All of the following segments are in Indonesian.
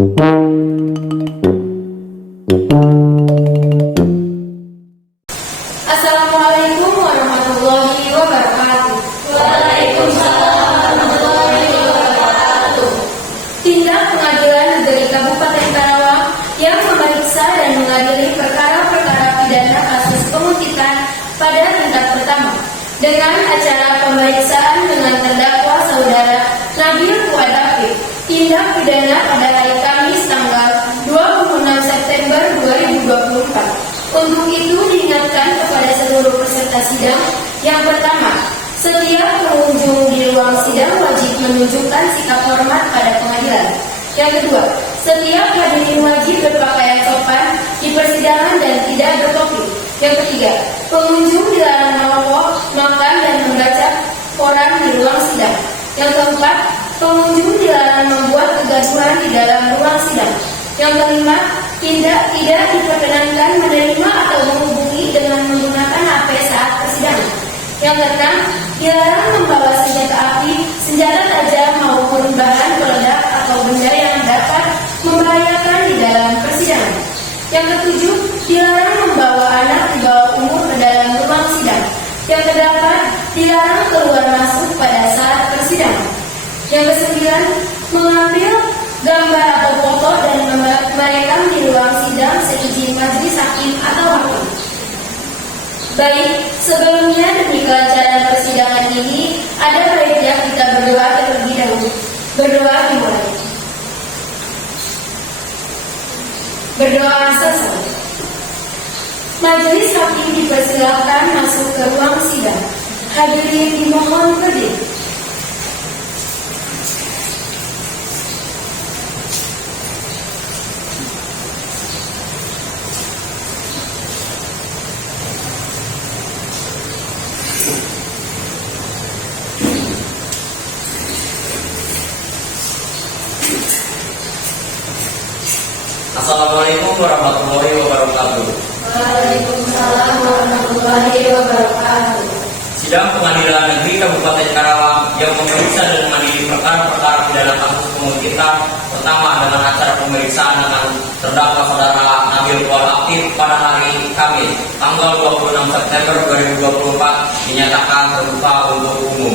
Assalamualaikum warahmatullahi wabarakatuh. Waalaikumsalam warahmatullahi wabarakatuh. Tindak Pengadilan Negeri Kabupaten Karawang yang memeriksa dan mengadili perkara-perkara pidana kasus penguntitan pada tingkat pertama dengan acara pemeriksaan dengan terdakwa saudara Nabil Fuad Afif, tindak pidana pada hari Kamis tanggal 26 September 2024. Untuk itu diingatkan kepada seluruh peserta sidang. Yang pertama, setiap pengunjung di ruang sidang wajib menunjukkan sikap hormat pada pengadilan. Yang kedua, setiap hadirin wajib berpakaian sopan di persidangan dan tidak bertopi. Yang ketiga, pengunjung dilarang merokok, makan dan membaca koran di ruang sidang. Yang keempat, pengunjung dilarang membuat kegaduhan di dalam ruang sidang. Yang kelima, tidak diperkenankan menerima atau menghubungi dengan menggunakan HP saat persidangan. Yang keenam, dilarang membawa senjata api, senjata tajam maupun bahan peledak atau benda yang dapat membahayakan di dalam persidangan. Yang ketujuh, dilarang membawa anak di bawah umur ke dalam ruang sidang. Yang kedelapan, dilarang keluar masuk pada saat persidangan. Yang kesembilan, mengambil gambar atau foto dan merekam di ruang sidang seizin majelis hakim atau hakim. Baik, sebelumnya demi kelancaran persidangan ini, ada baiknya kita berdoa terlebih dahulu. Berdoa dimulai. Berdoa selesai. Majelis hakim dipersilakan masuk ke ruang sidang. Hadirin dimohon berdiri. Assalamualaikum warahmatullahi wabarakatuh. Waalaikumsalam warahmatullahi wabarakatuh. Sidang Pengadilan Negeri Kabupaten Karawang yang memeriksa dan mengadili perkara-perkara pidana kasus penguntitan pertama dengan acara pemeriksaan dengan terdakwa saudara Nabil Fuad Afif pada hari Kamis tanggal 26 September 2024 dinyatakan terbuka untuk umum.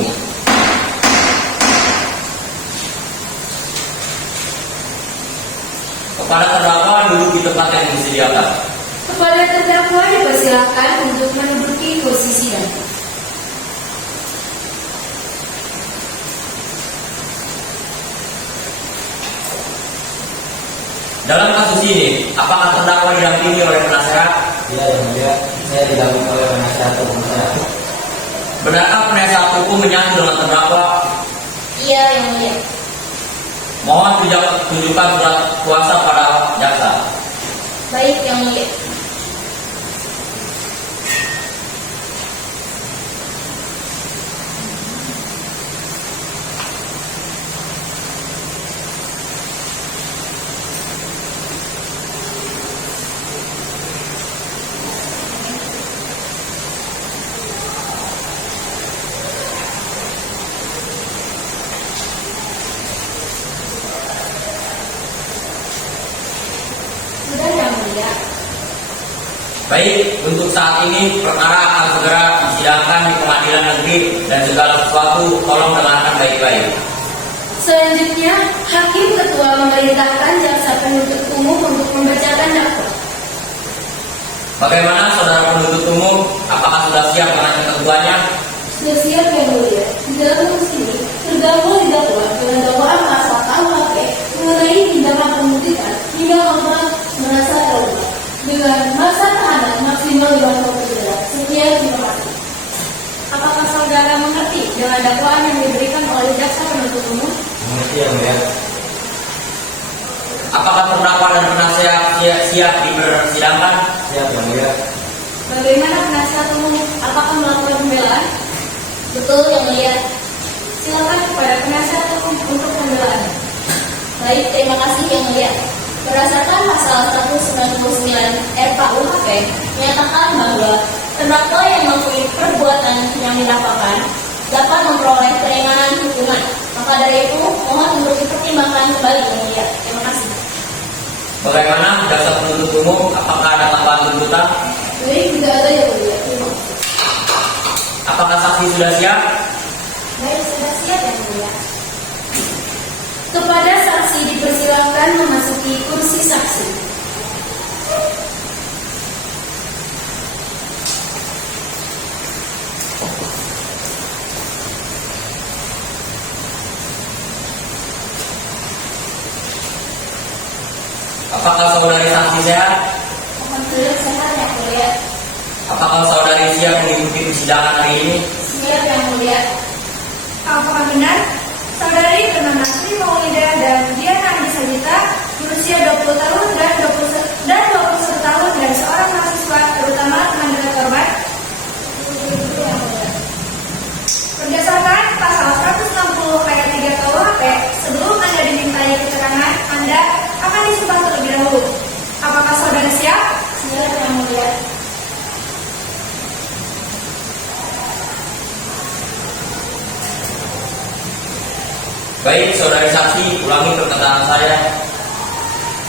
Kepada terdakwa duduk di tempat yang disediakan. Kepada terdakwa dipersilakan untuk menduduki kursi sidang. Dalam kasus ini, apakah terdakwa didampingi oleh penasehat? Ya, yang mulia, saya didampingi oleh penasehat hukum saya. Benarkah penasehat hukum menyatu dengan terdakwa? Iya, yang mulia. Mohon tunjukkan surat kuasa pada jaksa. Baik, yang mulia. Sudah, yang mulia. Baik, untuk saat ini perkara akan segera disidangkan di Pengadilan Negeri dan segala sesuatu tolong dengarkan baik-baik. Selanjutnya, Hakim Ketua memerintahkan jaksa penuntut umum untuk membacakan dakwaan. Bagaimana saudara penuntut umum? Apakah sudah siap dengan ketentuannya? Sudah siap, yang mulia. Di dalam kasus ini, terdakwa didakwa dengan dakwaan pasal KUHP mengenai tindakan penguntitan hingga membuat merasa trauma dengan masa tahanan maksimal 5 tahun penjara. Sekian, terima kasih. Apakah saudara mengerti dengan dakwaan yang diberikan oleh jaksa penuntut umum? Mengerti, yang mulia. Apakah terdakwa dan penasehat siap dipersidangkan? Siap, yang mulia. Bagaimana penasihat umum? Apakah melakukan pembelaan? Betul, yang mulia. Silakan kepada penasihat umum untuk pembelaan. Baik, terima kasih, yang mulia. Berdasarkan pasal 199 RKUHP menyatakan bahwa terdakwa yang melakukan perbuatan yang didakwakan dapat memperoleh keringanan hukuman. Maka dari itu, mohon untuk dipertimbangkan kembali, yang mulia. Terima kasih. Bagaimana jaksa penuntut umum? Apakah ada tambahan tuntutan? Baik, tidak ada yang mulia. Apakah saksi sudah siap? Baik, sudah siap yang mulia. Kepada saksi dipersilakan memasuki kursi saksi. Apakah saudari saksi sehat? Alhamdulillah sehat yang mulia. Apakah saudari siap mengikuti persidangan hari ini? Siap yang mulia. Apakah benar? Saudari bernama Sri Maulida dan Diana Anissa Gita berusia 20 tahun dan 21 tahun dan seorang mahasiswa terutama teman dekat korban. Berdasarkan pasal 160 ayat 3 KUHP, sebelum Anda dimintai keterangan, Anda akan disumpah terlebih dahulu. Apakah saudara siap? Siap yang mulia. Baik, saudari saksi, ulangi perkataan saya.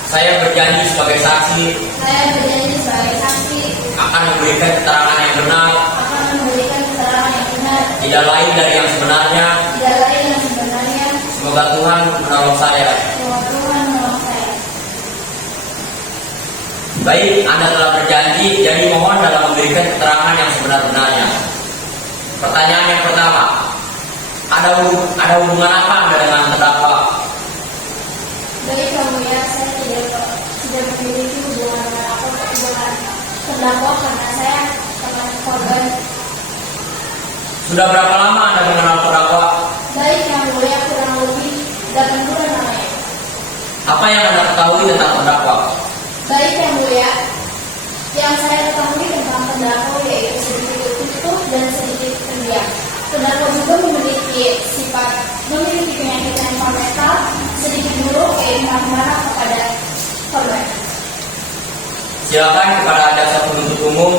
Saya berjanji sebagai saksi Saya berjanji sebagai saksi akan memberikan keterangan yang benar, akan memberikan keterangan yang benar, tidak lain dari yang sebenarnya. tidak lain yang sebenarnya. Semoga Tuhan menolong saya. Semoga Tuhan menolong saya. Baik, Anda telah berjanji, jadi mohon dalam memberikan keterangan yang sebenar-benarnya. Pertanyaan yang pertama, ada hubungan apa Anda dengan terdakwa? Baik yang mulia, saya tidak memiliki hubungan dengan terdakwa karena saya teman korban. Sudah berapa lama Anda mengenal terdakwa? Baik yang mulia, kurang lebih 8 bulan namanya. Apa yang Anda ketahui tentang terdakwa? Baik yang mulia, yang saya ketahui tentang terdakwa yaitu sedikit tertutup dan sedikit terdiam. Terdakwa juga memiliki penyakit mental mental sedikit buruk yaitu marah kepada korban. Silakan kepada jaksa penuntut umum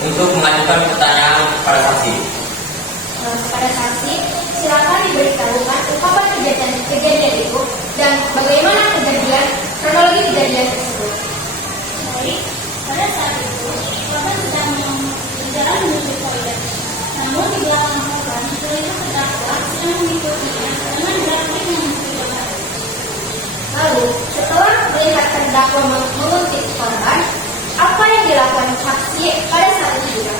untuk mengajukan pertanyaan kepada saksi. Kepada saksi, silakan diberitahukan kapan kejadian itu dan bagaimana kronologi kejadian tersebut. Baik, pada saat itu korban sedang berjalan menuju toilet. Namun di belakang korban terlihat terdakwa sedang mengikutinya dengan gerak-gerik yang mencurigakan. Lalu, setelah melihat terdakwa mengutip korban, apa yang dilakukan saksi pada saat itu juga?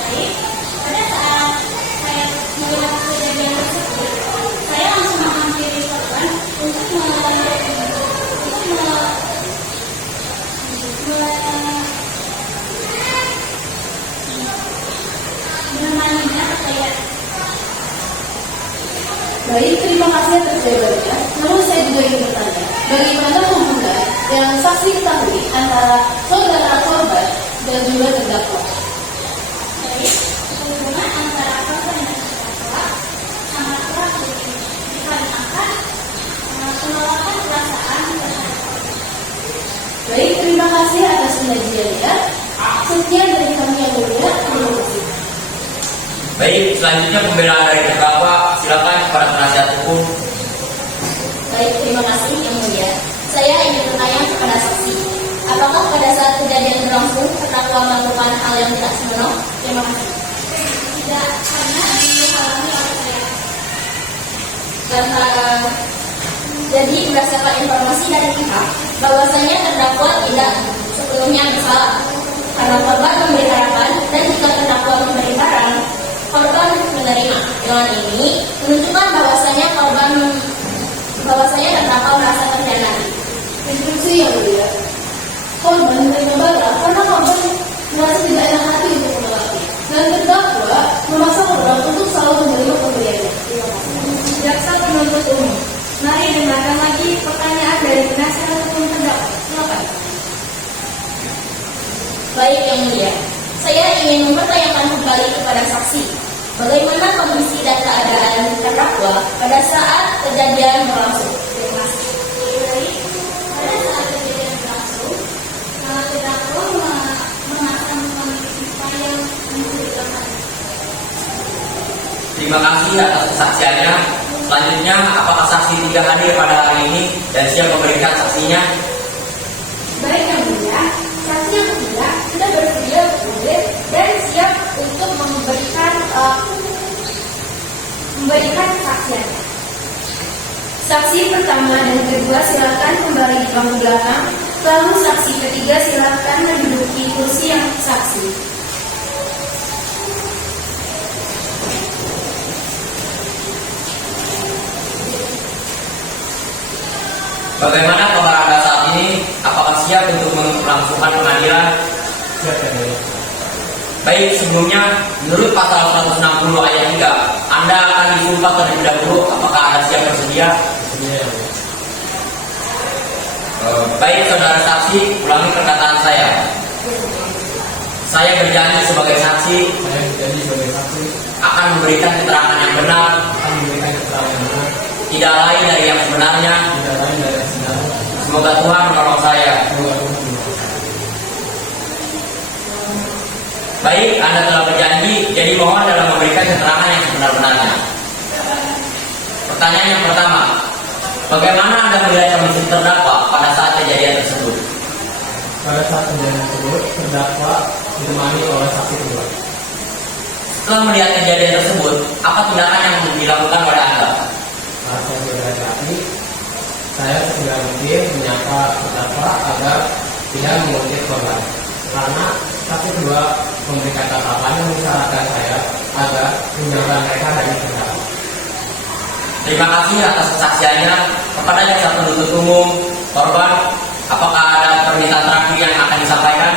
Baik, pada saat saya melihat kejadian tersebut, saya langsung menghampiri korban untuk menemaninya ke toilet. Baik, terima kasih atas jawabannya. Namun saya juga ingin bertanya, bagaimana hubungan yang saksi ketahui antara saudara korban dan juga terdakwa? Baik, hubungan antara korban dan terdakwa sangat kuat dikarenakan penolakan perasaan terhadap korban. Baik, terima kasih atas penyajiannya. Sekian dari kami yang mulia. Terima kasih. Baik, selanjutnya pembelaan dari terdakwa. Silakan kepada penasihat hukum. Baik, terima kasih yang mulia. Saya ingin bertanya kepada saksi, apakah pada saat kejadian berlangsung terdakwa melakukan hal yang tidak senonoh? Terima kasih. Tidak, karena dihalangi oleh saya. Jadi berdasarkan informasi dari pihak bahwasanya terdakwa tidak sepenuhnya bersalah karena korban memberi harapan dan jika terdakwa memberi barang, korban menerima. Dengan ini menunjukkan bahwasanya terdakwa merasa terhianati. Instruksi yang mulia, korban menerima barang karena korban merasa tidak enak hati untuk menolaknya dan terdakwa memaksa korban untuk selalu menerima pemberiannya. Terima kasih. Jaksa penuntut umum, mari dengarkan lagi pertanyaan dari penasihat hukum terdakwa. Silakan. Baik yang mulia, saya ingin mempertanyakan kembali kepada saksi, bagaimana kondisi dan keadaan terdakwa pada saat kejadian berlangsung? Terima kasih. Baik, pada saat kejadian berlangsung, terdakwa memasang pipa yang mencurigakan. Terima kasih atas kesaksiannya. Selanjutnya, apakah saksi tidak hadir pada hari ini dan siap memberikan saksinya? memberikan kesaksian. Saksi pertama dan kedua silakan kembali di bangku belakang. Lalu saksi ketiga silakan menduduki kursi yang saksi. Bagaimana kabar Anda saat ini? Apakah siap untuk melangsungkan pengadilan? Siap ya mulia. Baik, sebelumnya menurut pasal 160 ayat 3, Anda akan disumpah terlebih dahulu. Apakah Anda siap bersedia? Iya ya mulia. Baik, saudara saksi, ulangi perkataan saya. Saya berjanji sebagai saksi Saya menjadi sebagai saksi akan memberikan keterangan yang benar, akan memberikan keterangan yang benar, tidak lain dari yang sebenarnya. tidak lain dari yang sebenarnya. Semoga Tuhan menolong saya. Semoga Tuhan menolong. Baik, Anda telah berjanji, jadi mohon dalam memberikan keterangan yang sebenar-benarnya. Pertanyaan yang pertama, bagaimana Anda melihat kondisi terdakwa pada saat kejadian tersebut? Pada saat kejadian tersebut, terdakwa ditemani oleh saksi kedua. Setelah melihat kejadian tersebut, apa tindakan yang dilakukan oleh Anda? Saat saya sebagai saksi, saya segera mungkin menyapa terdakwa agar tidak mengungkit korban. Karena saksi kedua memberikan tatapan yang mengisyaratkan saya agar menjauhkan mereka dari terdakwa. Terima kasih atas kesaksiannya. Kepada jaksa penuntut umum korban, apakah ada permintaan terakhir yang akan disampaikan?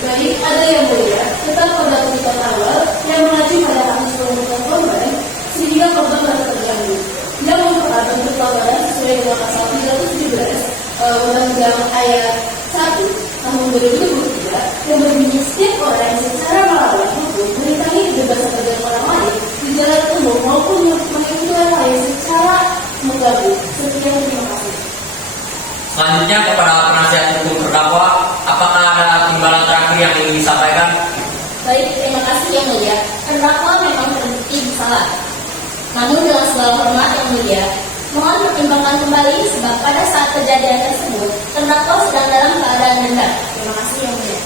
Baik, ada yang mulia tentang pendapat awal yang mengacu pada kasus penuntutan korban sehingga korban merasa terganggu. Yang memperhatikan bentuk pelanggaran sesuai dengan pasal 317 Undang-Undang Ayat 1 Tahun 2023 yang berbunyi setiap orang yang secara melawan hukum merintangi kebebasan pekerjaan orang lain di jalan umum maupun yang mengikuti orang lain secara mengganggu. Sekian, terima kasih. Selanjutnya kepada penasihat hukum terdakwa, apakah ada timbalan terakhir yang ingin disampaikan? Baik, terima kasih yang mulia. Terdakwa memang terbukti bersalah. Namun dengan segala hormat yang mulia, mohon pertimbangkan kembali sebab pada saat kejadian tersebut, terdakwa sedang dalam keadaan dendam. Terima kasih yang mulia.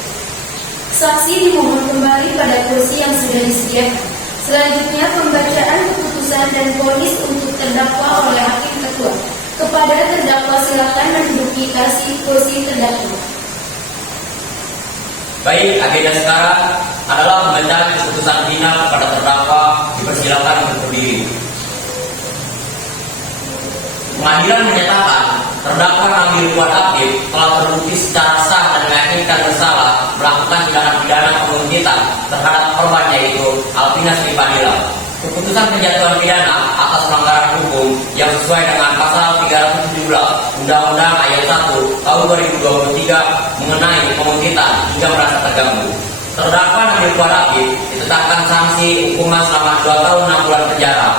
Saksi dimohon kembali pada kursi yang sudah disediakan. Selanjutnya pembacaan keputusan dan vonis untuk terdakwa oleh hakim ketua. Kepada terdakwa silakan menduduki kursi terdakwa. Baik, agenda sekarang adalah pembacaan keputusan final kepada terdakwa. Dipersilakan untuk berdiri. Pengadilan menyatakan terdakwa Nabil Fuad Apif telah terbukti secara sah dan meyakinkan bersalah melakukan tindakan pidana penguntitan terhadap korban yaitu Alvina Sri Fadila. Keputusan penjatuhan pidana atas pelanggaran hukum yang sesuai dengan pasal 317 Undang-Undang Ayat 1 Tahun 2023 mengenai penguntitan hingga merasa terganggu. Terdakwa Nabil Fuad Apif ditetapkan sanksi hukuman selama 2 tahun 6 bulan penjara.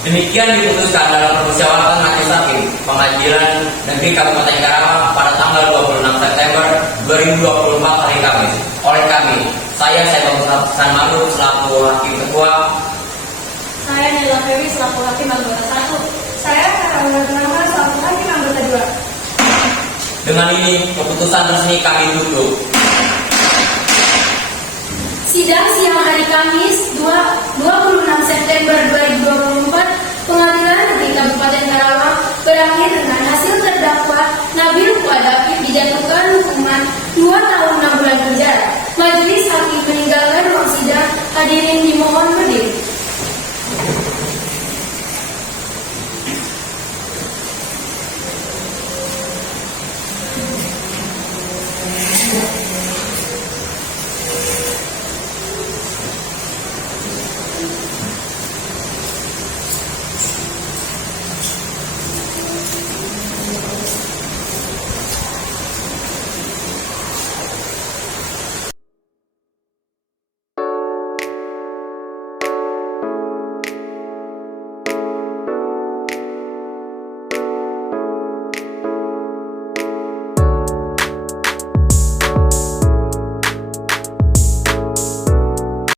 Demikian diputuskan dalam permusyawaratan majelis hakim Pengadilan Negeri Kabupaten Karawang pada tanggal 26 September 2024 hari Kamis. Oleh kami, saya Bagus Hasan Malu selaku hakim ketua. Saya Nila Fewi selaku hakim anggota 1. Saya Karaula Rahman selaku hakim anggota 2. Dengan ini keputusan resmi kami tutup. Sidang siang hari Kamis 26 September 2024